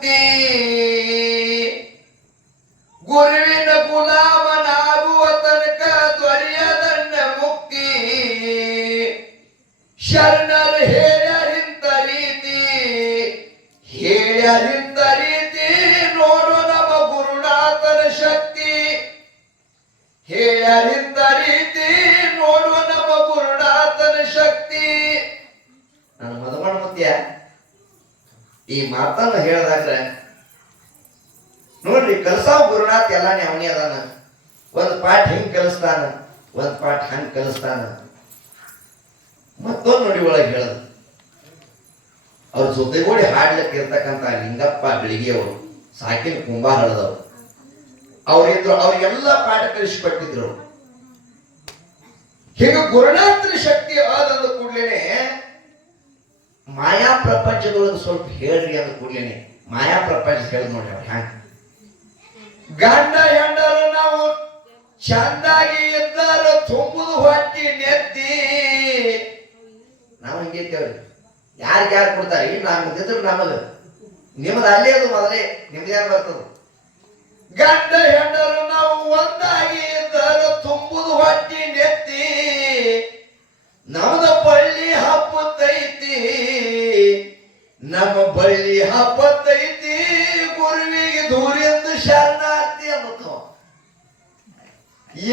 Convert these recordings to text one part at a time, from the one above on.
ಮುಕ್ತಿ ಗುರುವಿನ ಗುಲಾಮನಾಗುವ ತನಕ ದೊರೆಯದನ್ನ ಮುಕ್ತಿ ಶರಣರು ಹೇಳ್ಯಾರಿಂತ ರೀತಿ ಹೇಳ್ಯಾರಿಂತ ರೀತಿ ನೋಡು ನಮ್ಮ ಗುರುನಾಥನ ಶಕ್ತಿ ಹೇಳ್ಯಾರಿಂತ ರೀತಿ ನೋಡು ನಮ್ಮ ಗುರುನಾಥನ ಶಕ್ತಿ. ನನ್ನ ಮಧುಮಣ ಮುತ್ಯ ಈ ಮಾತನ್ನ ಹೇಳಿದಾಗ ನೋಡ್ರಿ ಕಲ್ಸಾವ್ ಗುರುನಾಥ್ ಎಲ್ಲಾನೇ ಅವನಿ ಅದಾನ. ಒಂದ್ ಪಾಠ ಹಿಂಗ್ ಕಲಿಸ್ತಾನ, ಒಂದ್ ಪಾಠ ಹಂಗ್ ಕಲಿಸ್ತಾನ. ಮತ್ತೊಂದು ನೋಡಿ ಒಳಗೆ ಹೇಳದ ಅವ್ರ ಜೊತೆಗೂಡಿ ಹಾಡ್ಲಿಕ್ಕೆ ಇರ್ತಕ್ಕಂಥ ಲಿಂಗಪ್ಪ ಬೆಳಿಗ್ಗೆ ಅವರು ಸಾಕಿನ ಕುಂಬಾ ಹಳದವ್ರು ಅವ್ರಿದ್ರು. ಅವ್ರಿಗೆಲ್ಲ ಪಾಠ ಕಲಿಸಿಕೊಟ್ಟಿದ್ರು. ಹೀಗೆ ಗುರುನಾಥನ ಶಕ್ತಿ ಆದಂದ ಕೂಡ್ಲೇನೆ ಮಾಯಾ ಪ್ರಪಂಚದೊಳಗೆ ಸ್ವಲ್ಪ ಹೇಳ್ರಿ ಅಂದ ಕೂಡ್ಲೇನೆ ಮಾಯಾ ಪ್ರಪಂಚ ಹೇಳಿ ನೋಡ್ರಿ ಅವ್ರು ಹ್ಯಾಂಗ ಗಂಡ ಹೆಂಡರು ನಾವು ಚಂದಾಗಿ ಇದ್ದಾರ ತುಂಬುದು ಹೊಟ್ಟಿ ನೆತ್ತಿ ನಾವು ಹಿಂಗಿರ್ತೇವ್ರಿ. ಯಾರು ಕೊಡ್ತಾರೆ ನಮ್ದಿದ್ರು ನಮಗ ನಿಮ್ದು ಅಲ್ಲೇ ಅದು ಮೊದಲೇ ನಿಮ್ದು ಯಾರು ಬರ್ತದ. ಗಂಡ ಹೆಂಡರು ನಾವು ಒಂದಾಗಿ ಇದ್ದಾರ ತುಂಬುದು ಹೊಟ್ಟಿ ನೆತ್ತಿ ನಮ್ದ ಬಳ್ಳಿ ಹಬ್ಬತೈತಿ ನಮ್ಮ ಬಳ್ಳಿ ಹಬ್ಬತೈತಿ ಗುರುವಿಗೆ ದೂರಿಂದ ಶರಣಾರ್ಥಿ ಅನ್ನೋ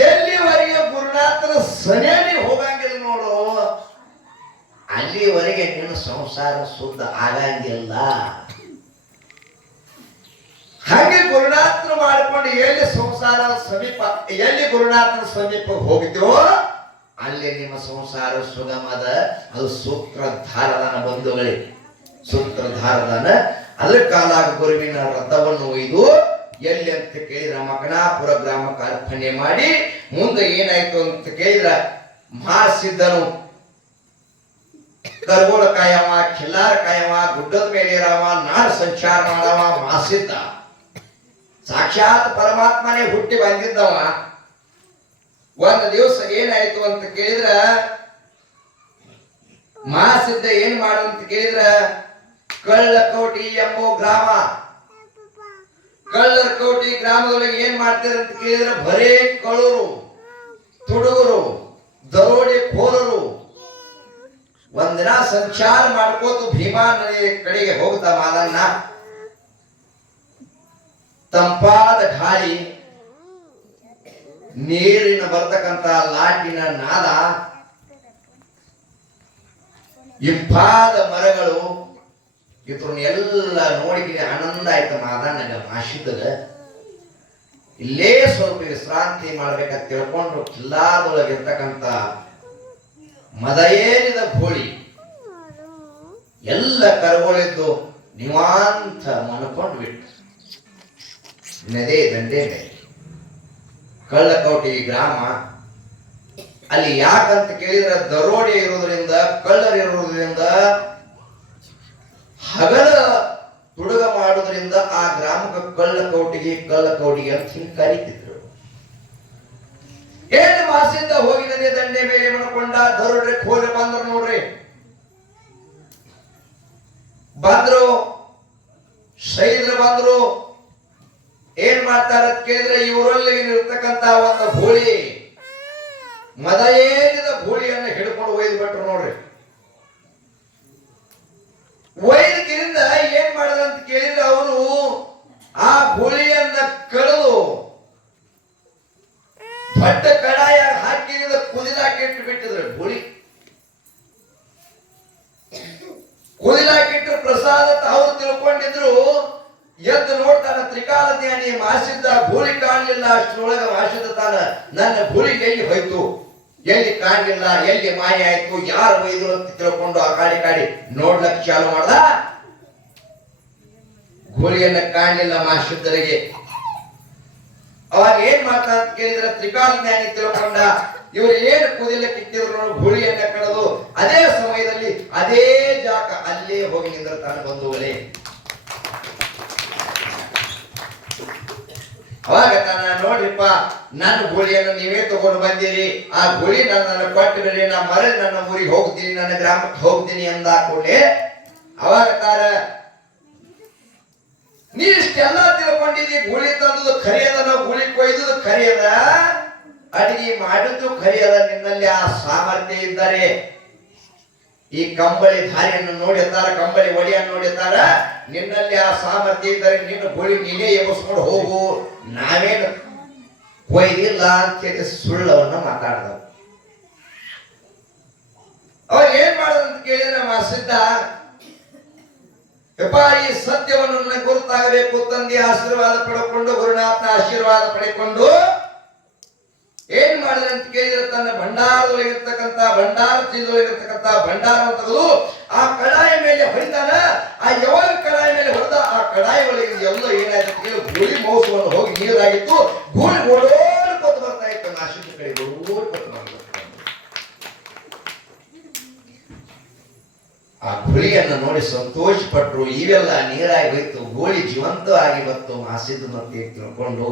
ಎಲ್ಲಿವರೆಗೆ ಗುರುನಾಥನ ಸನಿಯಾಗಿ ಹೋಗಂಗಿಲ್ಲ ನೋಡು ಅಲ್ಲಿವರೆಗೆ ನಿನ್ನ ಸಂಸಾರ ಶುದ್ಧ ಆಗಂಗಿಲ್ಲ. ಹಾಗೆ ಗುರುನಾಥನ ಮಾಡಿಕೊಂಡು ಎಲ್ಲಿ ಸಂಸಾರ ಸಮೀಪ ಎಲ್ಲಿ ಗುರುನಾಥನ ಸಮೀಪ ಹೋಗಿದ್ವೋ ಅಲ್ಲಿ ನಿಮ್ಮ ಸಂಸಾರ ಸುಗಮದ. ಅದು ಸೂತ್ರಧಾರದಾನ ಬಂಧುಗಳೇ, ಸೂತ್ರಧಾರದಾನ. ಅದ್ರ ಕಾಲಾಗ ಗುರುವಿನ ರಥವನ್ನು ಒಯ್ದು ಎಲ್ಲಿ ಅಂತ ಕೇಳಿದ್ರ ಮಕನಾಪುರ ಗ್ರಾಮಕ್ಕೆ ಅರ್ಪಣೆ ಮಾಡಿ ಮುಂದೆ ಏನಾಯ್ತು ಅಂತ ಕೇಳಿದ್ರ ಮಹಾಸಿದ್ಧನು ಕರ್ಗೋಳ ಕಾಯವ, ಖಿಲ್ಲಾರ ಕಾಯವ, ಗುಡ್ಡದ ಮೇಲೆ ಇರವ, ನಾಡು ಸಂಚಾರ ಮಾಡವ ಮಹಾಸಿದ್ಧ. ಸಾಕ್ಷಾತ್ ಪರಮಾತ್ಮನೇ ಹುಟ್ಟಿ ಬಂದಿದ್ದವ. ಒಂದು ದಿವಸ ಏನಾಯ್ತು ಅಂತ ಕೇಳಿದ್ರ ಮಹಾಸಿದ್ಧ ಏನ್ ಮಾಡು ಅಂತ ಕೇಳಿದ್ರ ಕಳ್ಳಕೋಟಿ ಎಂಬೋ ಗ್ರಾಮ, ಕಳ್ಳರಕೋಟಿ ಗ್ರಾಮದೊಳಗೆ ಏನ್ ಮಾಡ್ತಾರೆ ಅಂತ ಕೇಳಿದ್ರೆ ಬರೇ ಕಳ್ಳರು, ತುಡುಗರು, ದರೋಡೆ ಕೋರರು. ಒಂದಿನ ಸಂಚಾರ ಮಾಡ್ಕೋತ ಭೀಮಾ ನದಿಯ ಕಡೆಗೆ ಹೋಗ್ತಾ ಮಾದಣ್ಣ. ತಂಪಾದ ಗಾಳಿ, ನೀರಿನ ಬರ್ತಕ್ಕಂತ ಲಾಟಿನ ನಾದ, ಇಂಪಾದ ಮರಗಳು, ಇದ್ರನ್ನೆಲ್ಲ ನೋಡಿ ಆನಂದ ಆಯ್ತು ಮಾದಣ್ಣಗ ಮಾಶಿದ್ದಗ. ಇಲ್ಲೇ ಸ್ವಲ್ಪ ವಿಶ್ರಾಂತಿ ಮಾಡ್ಬೇಕಂತ ತಿಳ್ಕೊಂಡು ಕಿಲ್ಲಾದೊಳಗಿರ್ತಕ್ಕಂಥ ಮದಯೇರಿದ ಗೋಳಿ ಎಲ್ಲ ಕರ್ಗೊಳಿದ್ದು ನಿವಾಂತ ಮನ್ಕೊಂಡು ಬಿಟ್ಟು ನದೇ ದಂಡೆ ಮೇಲೆ ಕಳ್ಳಕೋಟಿ ಗ್ರಾಮ. ಅಲ್ಲಿ ಯಾಕಂತ ಕೇಳಿದ್ರೆ ದರೋಡೆ ಇರೋದ್ರಿಂದ, ಕಳ್ಳರಿರೋದ್ರಿಂದ, ಹಗಲ ತುಡುಗ ಮಾಡೋದ್ರಿಂದ ಆ ಗ್ರಾಮಕ್ಕೆ ಕಳ್ಳಕೋಟಿಗೆ ಅಂತ ಹಿಂಗೆ ಕರೀತಿದ್ರು. ಏನು ಮಾಸಿಂದ ಹೋಗಿ ನದಿ ದಂಡೆ ಮೇಲೆ ಮಣ್ಕೊಂಡ ದರೋಡೆ ಹೋಗಿ ಬಂದ್ರು ನೋಡ್ರಿ. ಬಂದ್ರು, ಶೈದ್ರು ಬಂದ್ರು. ಏನ್ ಮಾಡ್ತಾರ ಕೇಳಿದ್ರೆ ಇವರಲ್ಲಿ ಇರ್ತಕ್ಕಂತ ಒಂದು ಗೋಳಿ, ಮದ ಏರಿದ ಗೋಳಿಯನ್ನು ಹಿಡ್ಕೊಂಡು ಒಯ್ದು ಬಿಟ್ರು ನೋಡ್ರಿ. ಒಯ್ದಕ್ಕಿಂದ ಏನ್ ಮಾಡದಂತ ಕೇಳಿದ್ರೆ ಅವರು ಆ ಗೋಳಿಯನ್ನ ಕಳೆದು ದೊಡ್ಡ ಕಡಾಯ ಹಾಕಿದ ಕುದಿಲಾಕಿಟ್ಟು ಬಿಟ್ಟಿದ್ರು. ಗೋಳಿ ಕುದಿಲಾಕಿಟ್ಟು ಪ್ರಸಾದ ಅವರು ತಿಳ್ಕೊಂಡಿದ್ರು. ಎದ್ದು ನೋಡ್ತಾನ ತ್ರಿಕಾಲ ಧ್ಯಾನಿ ಮಾಸಿದ್ದ ಭೂಲಿ ಕಾಣಲಿಲ್ಲ. ಅಷ್ಟರೊಳಗ ಮಾಸಿದ್ದ ತಾನ ನನ್ನ ಭೂಲಿಗೆ ಎಲ್ಲಿ ಹೋಯ್ತು, ಎಲ್ಲಿ ಕಾಣಲಿಲ್ಲ, ಎಲ್ಲಿ ಮಾಯ ಆಯ್ತು, ಯಾರು ಒಯ್ದು ಅಂತ ತಿಳ್ಕೊಂಡು ಆ ಕಾಡಿ ನೋಡ್ಲಕ್ ಚಾಲು ಮಾಡ್ದ. ಗೋಳಿಯನ್ನ ಕಾಣಲಿಲ್ಲ ಮಾಸಿದ್ದರಿಗೆ. ಅವಾಗ ಏನ್ ಮಾಡ್ತಾ ಅಂತ ಕೇಳಿದ್ರೆ ತ್ರಿಕಾಲ ಜ್ಞಾನಿ ತಿಳ್ಕೊಂಡ ಇವರು ಏನು ಕುದಿಲಕ್ಕೆ ಇಟ್ಟಿದ್ರು ಗೋಳಿಯನ್ನ ಕಳೆದು ಅದೇ ಸಮಯದಲ್ಲಿ ಅದೇ ಜಾಗ ಅಲ್ಲೇ ಹೋಗಿ ನಿಂದ್ರ ತಾನು ಬಂಧುಗಳೇ. ಅವಾಗ ತಾನ ನೋಡ್ರಿಪ್ಪ, ನನ್ನ ಗೋಳಿಯನ್ನು ನೀವೇ ತಗೊಂಡು ಬಂದಿರಿ, ಆ ಗೋಳಿ ನನ್ನ ಕೊಟ್ಟು ಬಿಡಿ, ನಾ ಮರಳಿ ನನ್ನ ಊರಿಗೆ ಹೋಗ್ತೀನಿ, ನನ್ನ ಗ್ರಾಮಕ್ಕೆ ಹೋಗ್ತೀನಿ ಅಂದ ಕೂಡಲೇ ಅವಾಗ ತಾರ ನೀ ಇಷ್ಟೆಲ್ಲ ತಿಳ್ಕೊಂಡಿದ್ದಿ. ಗೂಳಿ ತಂದದು ಖರಿ ಅದ, ನಾವು ಗೂಳಿ ಕೊಯ್ದುದು ಖರಿ ಅದ, ಅಡಿಗೆ ಮಾಡಿದ್ದು ಖರಿ ಅದ. ನಿನ್ನಲ್ಲಿ ಆ ಸಾಮರ್ಥ್ಯ ಇದ್ದರೆ ಈ ಕಂಬಳಿ ದಾರಿಯನ್ನು ನೋಡಿರ್ತಾರ, ಕಂಬಳಿ ಒಡಿಯನ್ನು ನೋಡಿರ್ತಾರ. ನಿನ್ನಲ್ಲಿ ಆ ಸಾಮರ್ಥ್ಯ ಇದ್ದರೆ ನಿನ್ನ ಗೂಳಿ ನೀನೇ ಎಬ್ಬಿಸ್ಕೊಂಡು ಹೋಗು, ನಾವೇನು ಕೊಯ್ದಿಲ್ಲ ಅಂತೇಳಿ ಸುಳ್ಳವನ್ನ ಮಾತಾಡ್ದ. ಅವಾಗ ಏನ್ ಮಾಡೋದಂತ ಕೇಳಿದ್ರೆ ಮಾಸಿದ್ದ, ಯಪ್ಪ ಈ ಸತ್ಯವನ್ನು ನನಗೆ ಗುರುತಾಗಬೇಕು. ತಂದೆ ಆಶೀರ್ವಾದ ಪಡ್ಕೊಂಡು, ಗುರುನಾಥನ ಆಶೀರ್ವಾದ ಪಡೆಕೊಂಡು ಏನ್ ಮಾಡಿದ್ರೆ ಅಂತ ಕೇಳಿದ್ರೆ ತನ್ನ ಭಂಡಾರದೊಳಗಿರ್ತಕ್ಕಂಥ ಭಂಡಾರ ಚೀಲದೊಳಗಿರ್ತಕ್ಕಂಥ ಭಂಡಾರವನ್ನು ತೆಗೆದು ಆ ಕಡಾಯ ಮೇಲೆ ಹೊಡಿತಾನ. ಆ ಯಾವಾಗ ಕಡಾಯ ಮೇಲೆ ಹೊಡೆದ ಆ ಕಡಾಯಿ ಒಳಗೆ ಎಲ್ಲ ಏನಾಯ್ತು ಕೇಳಿ ಗೂಳಿ ಮೌಸವನ್ನು ಹೋಗಿ ನೀರಾಗಿತ್ತು. ಗೂಳಿ ಓಡೋಡ್ಕೊತ ಬರ್ತಾ ಇತ್ತು, ನಾಶದ ಕಡೆ ಓಡೋಡ್ಕೊತ ಬರ್ತಾ. ಆ ಗುಳಿಯನ್ನು ನೋಡಿ ಸಂತೋಷ ಪಟ್ರು. ಇವೆಲ್ಲ ನೀರಾಗಿ ಹೋಯ್ತು, ಗೋಳಿ ಜೀವಂತವಾಗಿ ಬಂತು. ಮಾಸಿದ್ದನ್ನು ತಿಳ್ಕೊಂಡು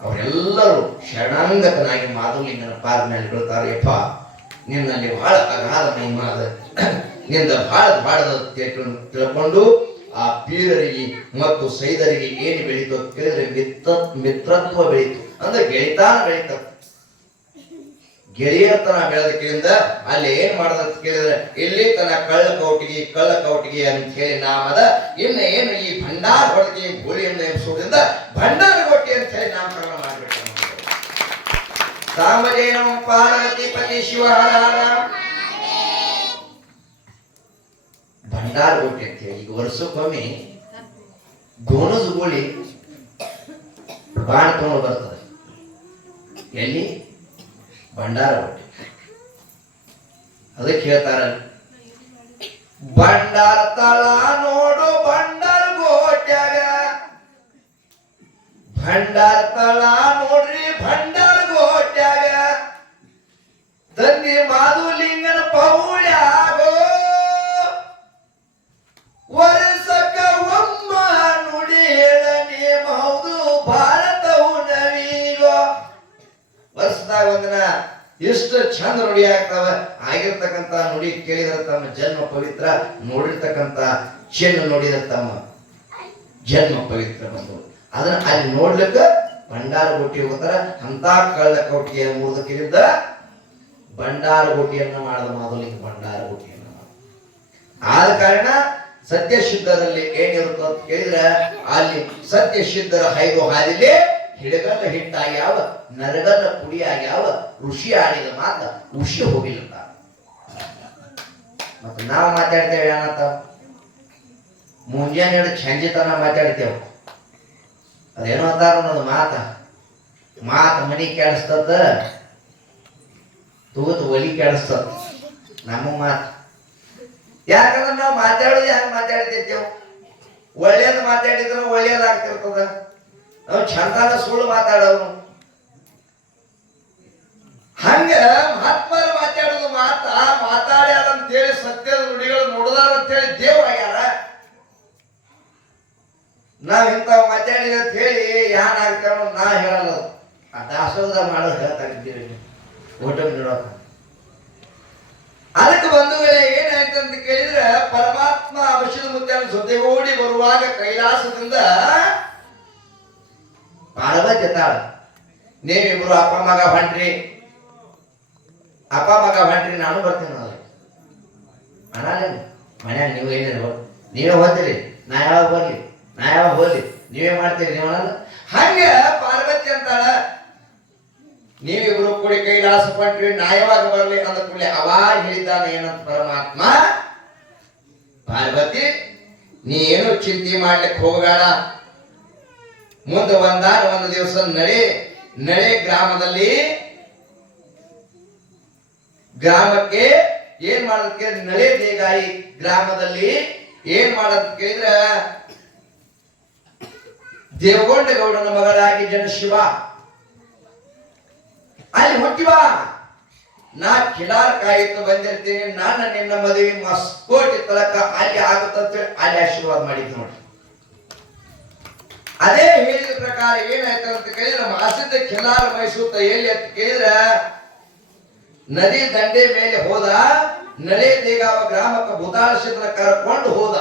ಅವರೆಲ್ಲರೂ ಶರಣಾಂಗತನಾಗಿ ಮಾಧುಲಿಂಗನ ಪಾದ ಮೇಲೆ ಬೀಳ್ತಾರೆ. ಯಪ್ಪ ನಿನ್ನಲ್ಲಿ ಬಹಳ ಅಗಾಧ ಮಹಿಮಾದ, ನಿಂದ ಬಹಳ ತಿಳ್ಕೊಂಡು ಆ ಪೀರರಿಗೆ ಮತ್ತು ಸೈದರಿಗೆ ಏನು ಬೆಳೀತು ಕೇಳಿದ್ರೆ ಮಿತ್ರತ್ವ ಬೆಳೀತು. ಅಂದ್ರೆ ಗೆಳಿತಾನ ಬೆಳೀತ. ಗೆಳೆಯತನ ಬೆಳೆದಕ್ಕಿಂದ ಅಲ್ಲಿ ಏನ್ ಮಾಡದಂತ ಕೇಳಿದ್ರೆ ಇಲ್ಲಿ ತನ್ನ ಕಳ್ಳ ಕೌಟಿಗೆ ಅಂತ ಹೇಳಿ ನಾಮದ. ಇನ್ನು ಏನು ಈ ಭಂಡಾರ ಹೊಡೆಗೆ ಗೋಳಿಯನ್ನು ಎಬ್ಸೋದ್ರಿಂದ ಭಂಡಾರ ಗೊಟ್ಟಿ ಅಂತ ಹೇಳಿ ನಾಮಕರಣ ಮಾಡ್ಬೇಕು. ಸಾಮಜೇನ ಪಾರ್ವತಿ ಪತಿ ಶಿವಹರ ಭಂಡಾರ ಗೊಟ್ಟಿ ಅಂತ ಹೇಳಿ ಈಗ ವರ್ಷಕ್ಕೊಮ್ಮೆ ಗೋಣದ ಗೋಳಿ ಬಾಣ ತಗೊಂಡು ಬರ್ತದೆ. ಎಲ್ಲಿ? ಭಂಡಾರ ಗೊಟ್ಟಿ. ಅದಕ್ಕೆ ಹೇಳ್ತಾರ, ಭಂಡಾರ ತಳ ನೋಡು ಭಂಡಾರ ಗೋಟ್ಯಾಗ, ಭಂಡಾರ ತಳ ನೋಡ್ರಿ ಭಂಡಾರ ಗೋಟ್ಯಾಗ, ತಂದೆ ಮಾಧುಲಿಂಗನ ಪೌಳ್ಯಾಗೋ ವರ್ಷಕ ಒಮ್ಮ ನುಡಿ ಹೇಳ ನೇಮ ಹೌದು ಭಾರತವು ನವೀಗೋ. ವರ್ಷದಾಗ ಒಂದಿನ ಎಷ್ಟು ಚಂದ ನುಡಿ ಆಗ್ತಾವ. ಆಗಿರ್ತಕ್ಕಂಥ ನುಡಿ ಕೇಳಿದ್ರೆ ತಮ್ಮ ಜನ್ಮ ಪವಿತ್ರ, ನೋಡಿರ್ತಕ್ಕಂಥ ಚೆನ್ನ ನೋಡಿದ್ರೆ ತಮ್ಮ ಜನ್ಮ ಪವಿತ್ರ ಬಂದು ಅದನ್ನ ಅಲ್ಲಿ ನೋಡ್ಲಿಕ್ಕೆ ಭಂಡಾರ ಗೋಟಿ ಹೋಗ್ತಾರ. ಅಂತ ಕಳ್ಳ ಕೌಟಿಗೆ ಮುರಿದಕ್ಕಿಂದ ಭಂಡಾರ ಗೋಟಿಯನ್ನ ಮಾಡದ ಮಾಧುಲಿಂಗ ಭಂಡಾರ ಗೋಟಿಯನ್ನ ಆದ ಕಾರಣ ಸತ್ಯಶುದ್ಧರಲ್ಲಿ ಏನಿರುತ್ತೆ ಅಂತ ಕೇಳಿದ್ರೆ ಅಲ್ಲಿ ಸತ್ಯಶುದ್ಧರ ಹೈದು ಹಾದಿಲಿ ಹಿಡಗಲ್ಲ ಹಿಟ್ಟಾಗ್ಯಾವ, ನರಗಲ್ಲ ಪುಡಿಯಾಗ್ಯಾವ, ಋಷಿ ಆಡಿದ ಮಾತ ಋಷಿ ಹೋಗಿಲ್ಲ. ಮತ್ತೆ ನಾವು ಮಾತಾಡ್ತೇವೆ ಏನಂತ ಮುಂಜಾನೆ ಚಂಜಿತನ ಮಾತಾಡ್ತೇವೆ. ಅದೇನೋ ಅಂತಾರ ಅನ್ನೋದು ಮಾತ ಮನಿ ಕೆಡಿಸ್ತದ, ತೂತು ಒಲಿ ಕೆಡಿಸ್ತದ ನಮ್ಮ ಮಾತು. ಯಾಕಂದ್ರೆ ನಾವು ಮಾತಾಡೋದು ಹೆಂಗ್ ಮಾತಾಡ್ತಿರ್ತೇವೆ. ಒಳ್ಳೇದು ಮಾತಾಡಿದ್ರೆ ಒಳ್ಳೇದಾಗ್ತಿರ್ತದ. ನಾವು ಚಂದಾನ ಸುಳ್ಳು ಮಾತಾಡೋನು. ಹಂಗ ಮಹಾತ್ಮರು ಮಾತಾಡೋದು ಮಾತಾಡ್ಯಾರ ಅಂತೇಳಿ ಸತ್ಯದ ನುಡಿಗಳು ನೋಡಿದಾರ ಅಂತೇಳಿ ದೇವರಾಗ್ಯಾರ. ನಾವ್ ಇಂಥವ್ ಮಾತಾಡಿದ ಅಂತ ಹೇಳಿ ಯಾನ್ ಆಗ್ತಾವ ನಾ ಹೇಳಲ್ಲ. ಆ ದಾಸೋಹ ಮಾಡೋದು ಹೇಳ್ತಾ ಇದ್ದೀವಿ ಊಟ ನೀಡೋಕ. ಅದಕ್ಕೆ ಬಂಧುಗಳೇ ಏನಾಯ್ತು ಅಂತ ಕೇಳಿದ್ರೆ ಪರಮಾತ್ಮ ಅವಶ್ಯದ ಮುತ್ಯನ ಜೊತೆಗೂಡಿ ಬರುವಾಗ ಕೈಲಾಸದಿಂದ ಪಾರ್ವತಿ ತಾಳ, ನೀವಿಬ್ರು ಅಪ್ಪ ಮಗ ಹೊಂಟ್ರಿ, ನಾನು ಬರ್ತೀನಿ ಅಣ್ಣಾಲೇನು ಮನ್ಯಾಗ ನೀವು ಏನಿಲ್ಲ, ನೀವೇ ಹೋಗ್ತೀರಿ ನಾ ಯಾವಾಗ ಹೋಗ್ಲಿ ನೀವೇ ಮಾಡ್ತೀರಿ ನೀವು ಅನ್ನಲ್ಲ. ಹಂಗ ಪಾರ್ವತಿ ಅಂತಾಳ, ನೀವಿಬ್ರು ಕೂಡಿ ಕೈಲಾಸ ಹೊಂಟ್ರಿ ನಾ ಯಾವಾಗ ಬರ್ಲಿ ಅಂದ ಕೂಡಲೇ ಅವಾಗ ಹೇಳಿದ್ದಾನ ಏನಂತ ಪರಮಾತ್ಮ, ಪಾರ್ವತಿ ನೀ ಏನು ಚಿಂತೆ ಮಾಡ್ಲಿಕ್ಕೆ ಹೋಗಬೇಡ. ಮುಂದೆ ಒಂದು ದಿವಸ ನಳೆ ಗ್ರಾಮಕ್ಕೆ ಏನ್ ಮಾಡೋದಕ್ಕೆ ನಳೆ ದೇಗಾಯಿ ಗ್ರಾಮದಲ್ಲಿ ಏನ್ ಮಾಡೋದಕ್ಕೆ ಕೇಳಿದ್ರೆ ದೇವಗೊಂಡ ಗೌಡನ ಮಗಳಾಗಿ ಶಿವ ಅಲ್ಲಿ ಹುಟ್ಟಿವಾ. ನಾ ಕಿಲಾರ್ ಕಾಯಿತು ಬಂದಿರ್ತೀನಿ, ನಾನು ನಿನ್ನ ಮದುವೆ ಮಸ್ಕೋಟಿ ತಳಕ ಅಲ್ಲಿ ಆಗುತ್ತ ಅಲ್ಲಿ ಆಶೀರ್ವಾದ ಮಾಡಿದ್ದು ನೋಡಿ. ಅದೇ ಹೇಳಿದ ಪ್ರಕಾರ ಏನಾಯ್ತು ಅಂತ ಕೇಳಿದ್ರೆ ಮಾಸಿದ್ದ ಕಿಲಾರ ಮೈಸೂತ ಎಲ್ಲಿ ಅಂತ ಕೇಳಿದ್ರೆ ನದಿ ದಂಡೆ ಮೇಲೆ ಹೋದ. ನಳೆ ದೇಗಾವ ಗ್ರಾಮಕ್ಕೆ ಭೂತಾಳಶಿತನ ಕರ್ಕೊಂಡು ಹೋದ.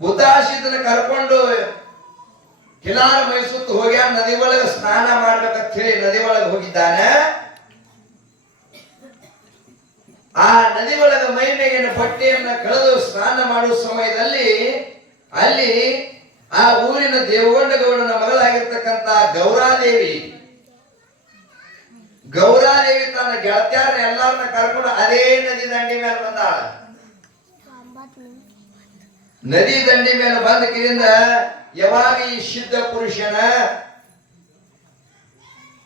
ಭೂತಾಶಿತನ ಕರ್ಕೊಂಡು ಕಿಲಾರ ಮೈಸೂತ್ತು ಹೋಗ್ಯಾನ, ನದಿ ಒಳಗೆ ಸ್ನಾನ ಮಾಡ್ಬೇಕಂತ ಹೇಳಿ ನದಿ ಒಳಗೆ ಹೋಗಿದ್ದಾನೆ. ಆ ನದಿ ಒಳಗ ಮೈ ಮೇಗಿನ ಬಟ್ಟೆಯನ್ನ ಕಳೆದು ಸ್ನಾನ ಮಾಡುವ ಸಮಯದಲ್ಲಿ ಅಲ್ಲಿ ಆ ಊರಿನ ದೇವಗೊಂಡಗೌಡನ ಮಗಳಾಗಿರ್ತಕ್ಕಂಥ ಗೌರಾದೇವಿ ತನ್ನ ಗೆಳತಿಯರನ್ನ ಎಲ್ಲಾರನ್ನ ಕರ್ಕೊಂಡು ಅದೇ ನದಿ ದಂಡಿ ಮೇಲೆ ಬಂದಾಳ. ನದಿ ದಂಡಿ ಮೇಲೆ ಬಂದ ಕಿರಿಂದ ಯಾವಾಗ ಈ ಸಿದ್ಧ ಪುರುಷನ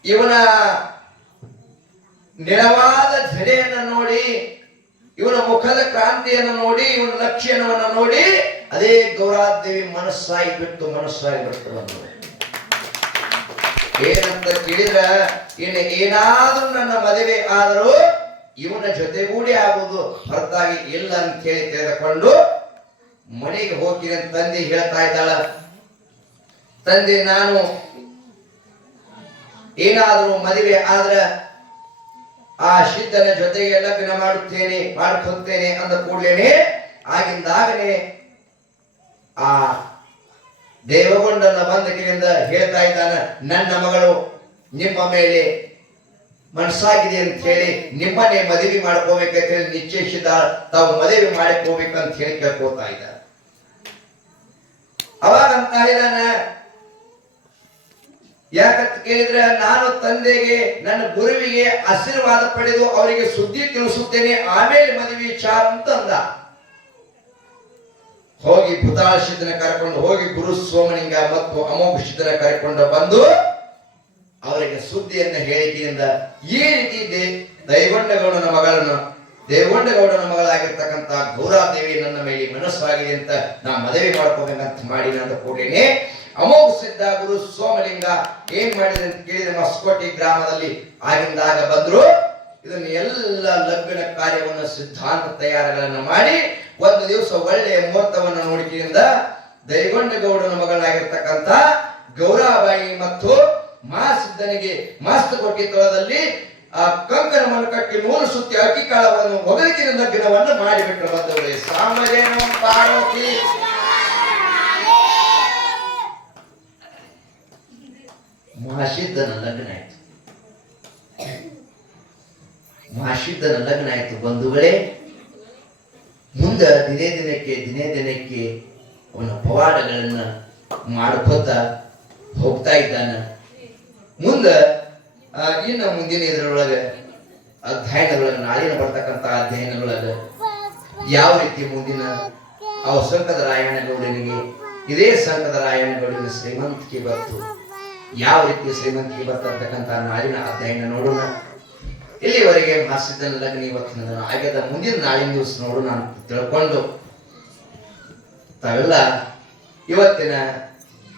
ಇವನ ನಿಳವಾದ ಝಡೆಯನ್ನು ನೋಡಿ, ಇವನ ಮುಖದ ಕ್ರಾಂತಿಯನ್ನು ನೋಡಿ, ಇವನ ಲಕ್ಷಣವನ್ನು ನೋಡಿ ಅದೇ ಗೌರಾದೇವಿ ಮನಸ್ಸಾಗಿ ಬಿಟ್ಟು ಬಂದು ಏನಂತ ಕೇಳಿದ್ರ, ಏನಾದ್ರೂ ನನ್ನ ಮದುವೆ ಆದರೂ ಇವನ ಜೊತೆಗೂಡಿ ಆಗುವುದು ಹೊರತಾಗಿ ಇಲ್ಲ ಅಂತ ಹೇಳಿ ತೆಗೆದುಕೊಂಡು ಮನೆಗೆ ಹೋಗ್ತೀನಿ ಅಂತ ತಂದೆ ಹೇಳ್ತಾ ಇದ್ದಾಳ. ತಂದೆ, ನಾನು ಏನಾದರೂ ಮದುವೆ ಆದ್ರ ಆ ಸಿದ್ಧನ ಜೊತೆಗೆ ಲಗ್ನ ಮಾಡ್ಕೊತೇನೆ ಅಂದ ಕೂಡಲೇನೆ ಆಗಿಂದಾಗನೆ ಆ ದೇವಗೊಂಡನ ಬಂದಕಿನಿಂದ ಹೇಳ್ತಾ ಇದ್ದಾನ, ನನ್ನ ಮಗಳು ನಿಮ್ಮ ಮೇಲೆ ಮನಸ್ಸಾಗಿದೆ ಅಂತ ಹೇಳಿ ನಿಮ್ಮನ್ನೇ ಮದುವೆ ಮಾಡ್ಕೋಬೇಕಂತ ಹೇಳಿ ನಿಶ್ಚಯಿಸಿದ, ತಾವು ಮದುವೆ ಮಾಡಿಕೋಬೇಕಂತ ಹೇಳಿ ಕೇಳ್ಕೋತಾ ಇದ್ದಾರೆ. ಅವಾಗ ಅಂತ ಹೇಳಿದಾನ, ಯಾಕಂತ ಕೇಳಿದ್ರೆ ನಾನು ತಂದೆಗೆ ನನ್ನ ಗುರುವಿಗೆ ಆಶೀರ್ವಾದ ಪಡೆದು ಅವರಿಗೆ ಸುದ್ದಿ ತಿಳಿಸುತ್ತೇನೆ, ಆಮೇಲೆ ಮದುವೆ ವಿಚಾರ ಅಂತ ಅಂದ. ಹೋಗಿ ಭೂತಾಶಿತನ ಕರ್ಕೊಂಡು ಹೋಗಿ ಗುರು ಸೋಮಲಿಂಗ ಮತ್ತು ಅಮೋಘ ಸಿದ್ಧನ ಕರ್ಕೊಂಡು ಬಂದು ಅವರಿಗೆ ಸುದ್ದಿಯನ್ನ ಹೇಳಿಕೆಯಿಂದ ಈ ರೀತಿ ದೇವಗೊಂಡಗೌಡನ ಮಗಳಾಗಿರ್ತಕ್ಕಂಥ ಗೌರಾದೇವಿ ನನ್ನ ಮೇಲೆ ಮನಸ್ಸಾಗಿದೆ ಅಂತ ನಾ ಮದುವೆ ಮಾಡ್ಕೋಬೇಕಂತ ಮಾಡಿ ನನ್ನ ಕೂಡೇನೆ ಅಮೋಘ ಸಿದ್ಧ ಗುರು ಸೋಮಲಿಂಗ ಏನ್ ಮಾಡಿದೆ ಅಂತ ಕೇಳಿದ್ರೆ ಮಸ್ಕೋಟಿ ಗ್ರಾಮದಲ್ಲಿ ಆಗಿಂದಾಗ ಬಂದ್ರು. ಇದನ್ನ ಎಲ್ಲ ಲಗ್ನ ಕಾರ್ಯವನ್ನು ಸಿದ್ಧಾಂತ ತಯಾರಿಗಳನ್ನು ಮಾಡಿ ಒಂದು ದಿವಸ ಒಳ್ಳೆಯ ಮುಹೂರ್ತವನ್ನು ನೋಡಿಕೆಯಿಂದ ದೈಗೊಂಡಗೌಡನ ಮಗಳಾಗಿರ್ತಕ್ಕಂಥ ಗೌರಾಬಾಯಿ ಮತ್ತು ಮಹಾಸಿದ್ಧನಿಗೆ ಮಸ್ತಕೋಟಿ ತೊಳದಲ್ಲಿ ಆ ಕಂಕಣವನ್ನು ಕಟ್ಟಿ ನೂಲು ಸುತ್ತಿ ಅಕ್ಕಿ ಕಾಳವನ್ನು ಒಗಲಿಕಿನ ಲಗ್ನವನ್ನು ಮಾಡಿಬಿಟ್ಟರು. ಬಂದವರೇ, ಸಾಮಜೇನ ಪಾರ್ವತಿ ಮಹಾಸಿದ್ಧನ ಲಗ್ನ ಆಯ್ತು. ಮಹಾಸಿದ್ಧನ ಲಗ್ನ ಆಯ್ತು. ಬಂಧುಗಳೇ, ಮುಂದ ದಿನೇ ದಿನಕ್ಕೆ ಅವನ ಪವಾಡಗಳನ್ನ ಮಾಡ್ಕೋತ ಹೋಗ್ತಾ ಇದ್ದಾನ. ಇನ್ನು ಮುಂದಿನ ಇದರೊಳಗೆ ಅಧ್ಯಯನದೊಳಗೆ ನಾಳಿನ ಬರ್ತಕ್ಕಂಥ ಅಧ್ಯಯನದೊಳಗೆ ಯಾವ ರೀತಿ ಮುಂದಿನ ಅವ ಸಂಕದ ರಾಯಣ್ಣಗೌಡನಿಗೆ ಇದೇ ಸಂಕದ ರಾಯಣ್ಣಗೌಡನಿಗೆ ಶ್ರೀಮಂತಿಕೆ ಬಂತು, ಯಾವ ರೀತಿ ಶ್ರೀಮಂತಿಕೆ ಬರ್ತಕ್ಕಂಥ ನಾಳಿನ ಅಧ್ಯಯನ ನೋಡೋಣ. ಇಲ್ಲಿವರೆಗೆ ಮಹಾಸಿದ್ಧನ ಲಗ್ನ ಇವತ್ತಿನ ಆಗ್ಯದ, ಮುಂದಿನ ನಾಳಿನ ದಿವಸ ನೋಡೋಣ ಅಂತ ತಿಳ್ಕೊಂಡು ತಾವೆಲ್ಲ ಇವತ್ತಿನ